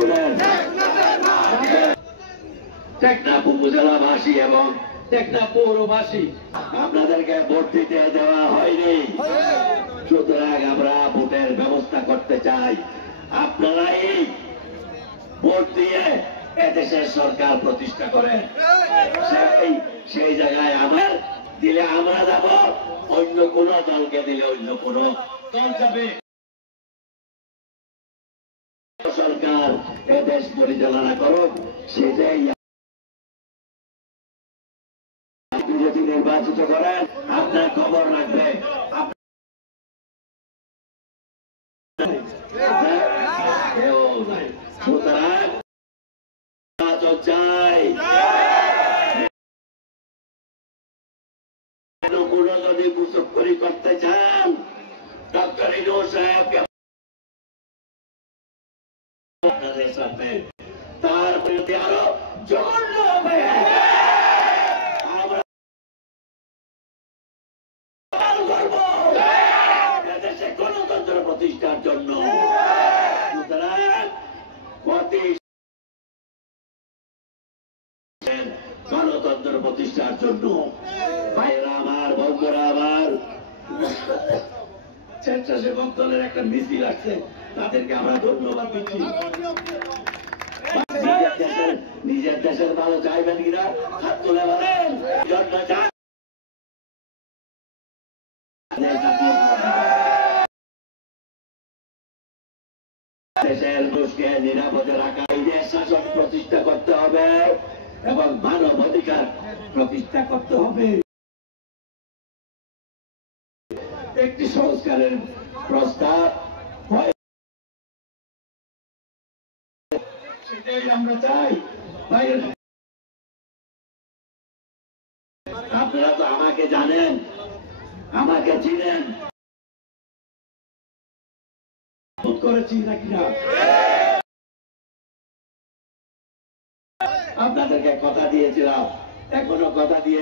শুনেন, টেকনাফ উপজেলাবাসী এবং টেকনাফ পৌরবাসী আপনাদেরকে ভোট দিতে দেওয়া হয়নি, সুতরাং আমরা ভোটের ব্যবস্থা করতে চাই। আপনারাই ভোট দিয়ে এদেশের সরকার প্রতিষ্ঠা করেন। সেই জায়গায় আমার দিলে আমরা যাব, অন্য কোন দলকে দিলে অন্য কোন দল যাবে। সরকার এদেশ পরিচালনা করুক, সেটাই যদি নির্বাচিত করেন আপনার খবর রাখবে। সুতরাং চাই কোন যদি মুসফরি করতে চান ডক্টর ইউনূস সাহেবকে আপনাদের সাথে তার বিরুদ্ধে আরো জঘন্য হবে। আমরা করব এদেশে গণতন্ত্র প্রতিষ্ঠার জন্য। সুতরাং গণতন্ত্র প্রতিষ্ঠার জন্য ভাইরা আমার, বন্ধুরা আমার, স্বেচ্ছাসেবক দলের একটা মিছিল আছে, তাদেরকে আমরা ধন্যবাদ দিচ্ছি। নিজের দেশের ভালো চাইবেন কিনা হাত তুলে বলেন। দেশের দেশকে নিরাপদে রাখা, দেশ শাসন প্রতিষ্ঠা করতে হবে এবং মানব অধিকার প্রতিষ্ঠা করতে হবে। একটি সংস্কারের প্রস্তাব সেটাই আমরা চাই। আপনারা তো আমাকে জানেন, আমাকে চিনেন, করেছি নাকি না? আপনাদেরকে কথা দিয়েছিলাম, এখনো কথা দিয়ে